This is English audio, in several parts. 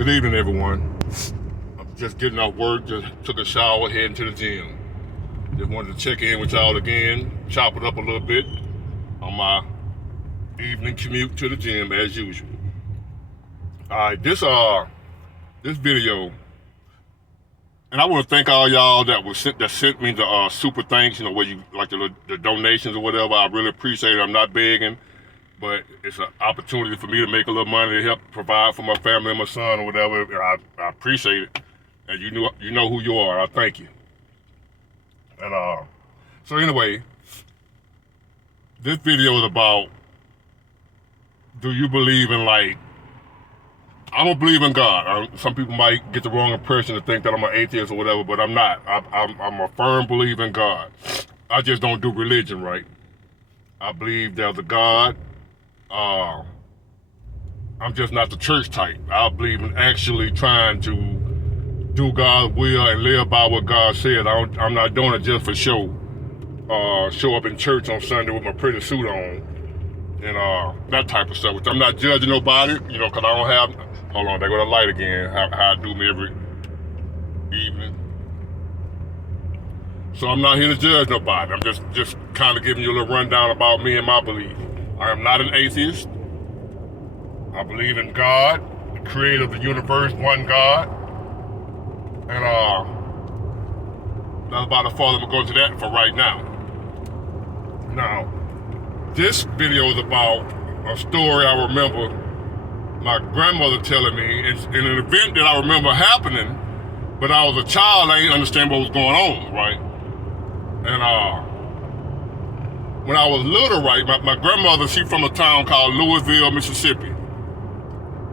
Good evening, everyone. I'm just getting off work, just took a shower, heading to the gym. Just wanted to check in with y'all again, chop it up a little bit on my evening commute to the gym as usual. Alright, this video, and I want to thank all y'all that sent me the super thanks, where you like the donations or whatever. I really appreciate it. I'm not begging, but it's an opportunity for me to make a little money to help provide for my family and my son or whatever. I appreciate it, and you know who you are. I thank you. And so anyway, this video is about, do you believe in, I don't believe in God. Some people might get the wrong impression to think that I'm an atheist or whatever, but I'm not. I'm a firm believer in God. I just don't do religion right. I believe there's a God. I'm just not the church type. I believe in actually trying to do God's will and live by what God said. I'm not doing it just for show. Show up in church on Sunday with my pretty suit on and that type of stuff. Which I'm not judging nobody, because I don't have. Hold on, there go the light again. How I do me every evening. So I'm not here to judge nobody. I'm just kind of giving you a little rundown about me and my belief. I am not an atheist. I believe in God, the creator of the universe, one God. And that's about as far as I'm going to that for right now. Now, this video is about a story I remember my grandmother telling me in an event that I remember happening, but I was a child, I didn't understand what was going on, right? And when I was little, right, my grandmother, she from a town called Louisville, Mississippi.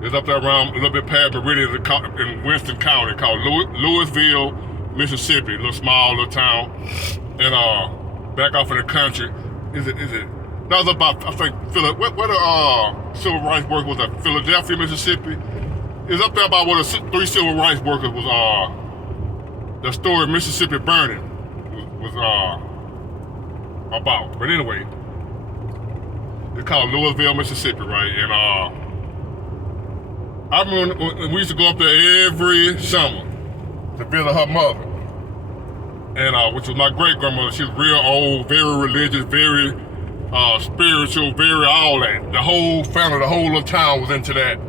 It's up there around a little bit past Meridian in Winston County, called Louisville, Mississippi, a little small little town. And back off in the country, that was about, I think, where the civil rights workers was at, Philadelphia, Mississippi. It's up there about where the 3 civil rights workers was, the story of Mississippi burning was about. But anyway, it's called Louisville, Mississippi, right? And I remember when we used to go up there every summer to visit her mother, and which was my great grandmother. She was real old, very religious, very spiritual, very all that. The whole family, the whole little town was into that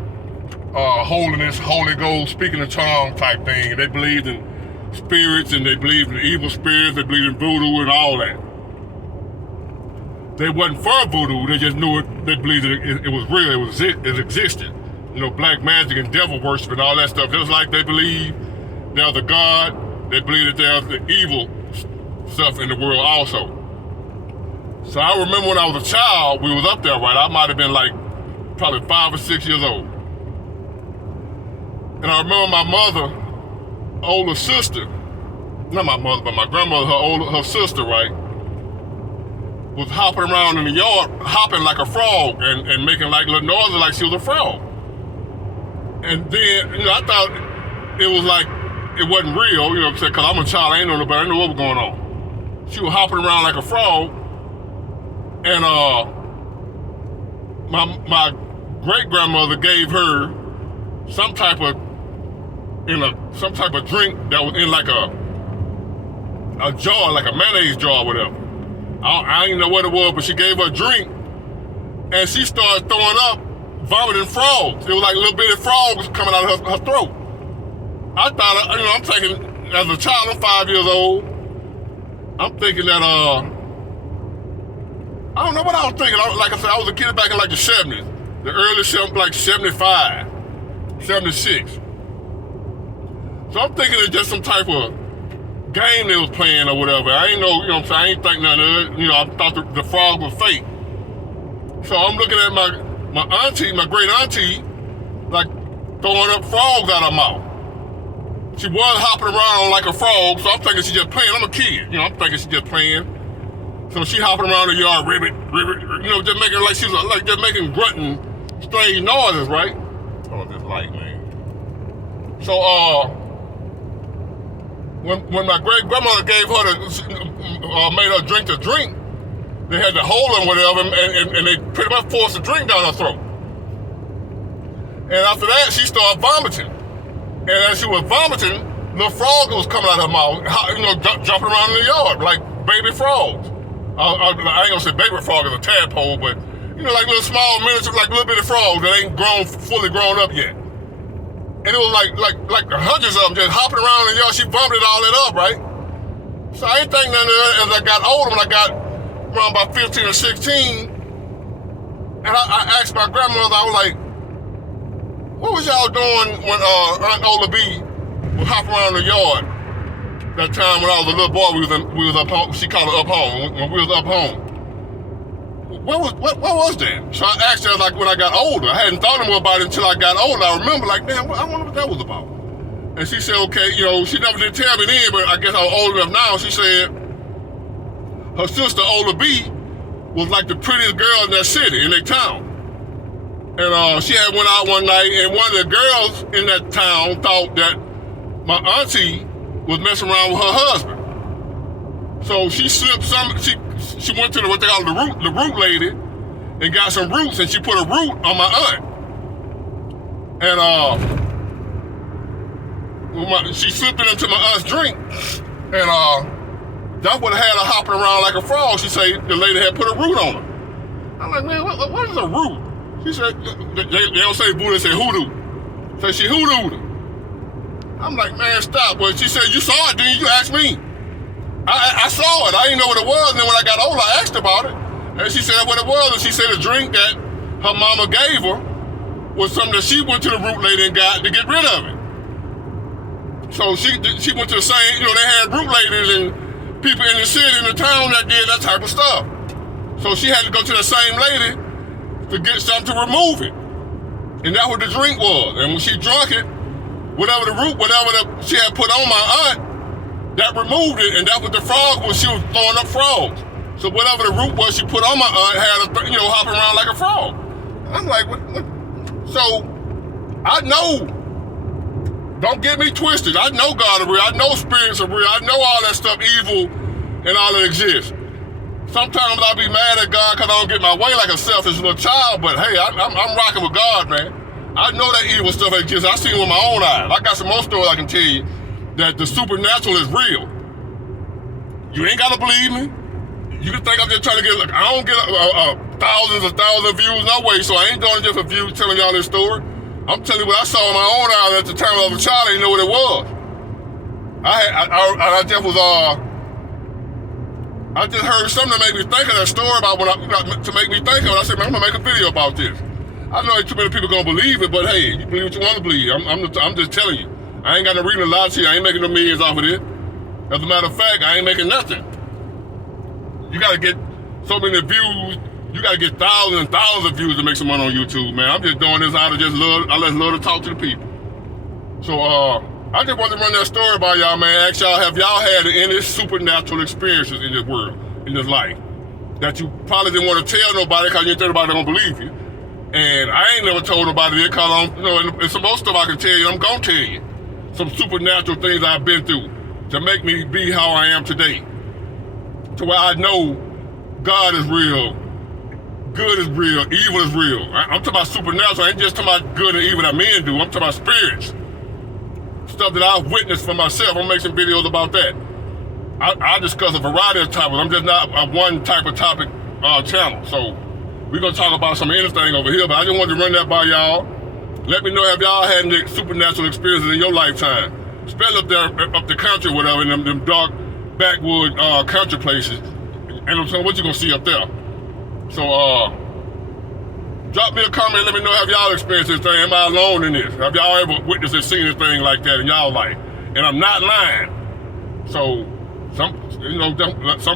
holiness, Holy Ghost, speaking in tongue type thing. And they believed in spirits, and they believed in evil spirits, they believed in voodoo and all that. They wasn't for voodoo, they just knew it, they believed it was real, it existed. Black magic and devil worship and all that stuff. Just like they believe there's a God, they believe that there's the evil stuff in the world also. So I remember when I was a child, we was up there, right? I might have been probably 5 or 6 years old. And I remember my mother, older sister, not my mother, but my grandmother, her sister, right, was hopping around in the yard, hopping like a frog and making little noises like she was a frog. And then, I thought it was it wasn't real, what I'm saying, because I'm a child, I ain't know nobody, I didn't know what was going on. She was hopping around like a frog, and my great-grandmother gave her some type of drink that was in a jar, like a mayonnaise jar or whatever. I didn't know what it was, but she gave her a drink, and she started throwing up, vomiting frogs. It was like little bitty frogs coming out of her throat. I thought, I'm thinking, as a child, I'm 5 years old, I'm thinking that, I don't know what I was thinking. Like I said, I was a kid back in the 70s, the early 75, 76. So I'm thinking it's just some type of game they was playing or whatever. I ain't know, I ain't think nothing of it. I thought the frog was fake. So I'm looking at my auntie, my great auntie, throwing up frogs out of her mouth. She was hopping around like a frog, so I'm thinking she just playing. I'm a kid, I'm thinking she just playing. So she hopping around the yard, ribbit, just making she was just making grunting, strange noises, right? Oh, this light, man. So when my great grandmother gave her made her drink the drink, they had to hold her whatever, and they pretty much forced the drink down her throat. And after that, she started vomiting. And as she was vomiting, little frog was coming out of her mouth, jumping around in the yard like baby frogs. I ain't gonna say baby frog is a tadpole, but like little small miniature, like little bitty frogs that ain't fully grown up yet. And it was like hundreds of them just hopping around in the yard. She vomited all that up, right? So I ain't think nothing of that as I got older. When I got around about 15 or 16, and I asked my grandmother, I was like, what was y'all doing when Aunt Ola B would hop around the yard that time when I was a little boy? We was up home. She called it up home. When we was up home. What was that? So I asked her, like, when I got older. I hadn't thought about it until I got older. I remember, like, man, I wonder what that was about. And she said, okay, she never did tell me then, but I guess I was old enough now. She said her sister, Ola B, was like the prettiest girl in that city, in their town. And she had went out one night, and one of the girls in that town thought that my auntie was messing around with her husband. So she slipped she went to what they call the root lady and got some roots, and she put a root on my aunt. And she slipped it into my aunt's drink, and that's what had her hopping around like a frog. She said the lady had put a root on her. I'm like, man, what is a root? She said, they don't say voodoo, they say hoodoo. So she hoodooed her. I'm like, man, stop. But she said, you saw it, then you asked me. I saw it. I didn't know what it was. And then when I got older, I asked about it. And she said what it was. And she said the drink that her mama gave her was something that she went to the root lady and got to get rid of it. So she went to the same, they had root ladies and people in the city, in the town that did that type of stuff. So she had to go to the same lady to get something to remove it. And that's what the drink was. And when she drank it, whatever she had put on my aunt, that removed it, and that's what the frog was. She was throwing up frogs. So whatever the root was she put on my aunt had her, hopping around like a frog. And I'm like, what? So I know. Don't get me twisted. I know God is real. I know spirits are real. I know all that stuff evil and all that exists. Sometimes I'll be mad at God because I don't get my way like a selfish little child. But hey, I'm rocking with God, man. I know that evil stuff exists. I seen it with my own eyes. I got some more stories I can tell you. That the supernatural is real. You ain't gotta believe me. You can think I'm just trying to get, I don't get thousands and thousands of views, no way, so I ain't doing it just for views telling y'all this story. I'm telling you what I saw in my own eyes at the time I was a child. I didn't know what it was. I just heard something that made me think of that story about to make me think of it. I said, man, I'm gonna make a video about this. I know ain't too many people gonna believe it, but hey, you believe what you want to believe. I'm just telling you. I ain't got no reason to lie to you. I ain't making no millions off of it. As a matter of fact, I ain't making nothing. You gotta get so many views. You gotta get thousands and thousands of views to make some money on YouTube, man. I'm just doing this out of I just love to talk to the people. So I just wanted to run that story by y'all, man. Ask y'all, have y'all had any supernatural experiences in this world, in this life, that you probably didn't want to tell nobody because you didn't think nobody gonna believe you? And I ain't never told nobody this because and some more stuff I can tell you, I'm gonna tell you. Some supernatural things I've been through to make me be how I am today. To where I know God is real, good is real, evil is real. I'm talking about supernatural. I ain't just talking about good and evil that men do. I'm talking about spirits. Stuff that I've witnessed for myself. I'm gonna make some videos about that. I discuss a variety of topics. I'm just not a one type of topic channel. So we're gonna talk about some anything over here, but I just wanted to run that by y'all. Let me know if y'all had any supernatural experiences in your lifetime. Especially up there, up the country, whatever, in them dark backwood country places. And I'm saying, what you gonna see up there? So drop me a comment, let me know, have y'all experienced this thing? Am I alone in this? Have y'all ever witnessed and seen this thing like that in y'all life? And I'm not lying. So some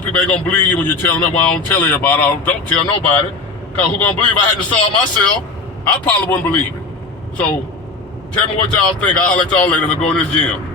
people ain't gonna believe you when you tell them. Well, I don't tell everybody, I don't tell nobody. Cause who gonna believe I had to saw it myself? I probably wouldn't believe it. So tell me what y'all think. I'll let y'all later to go to this gym.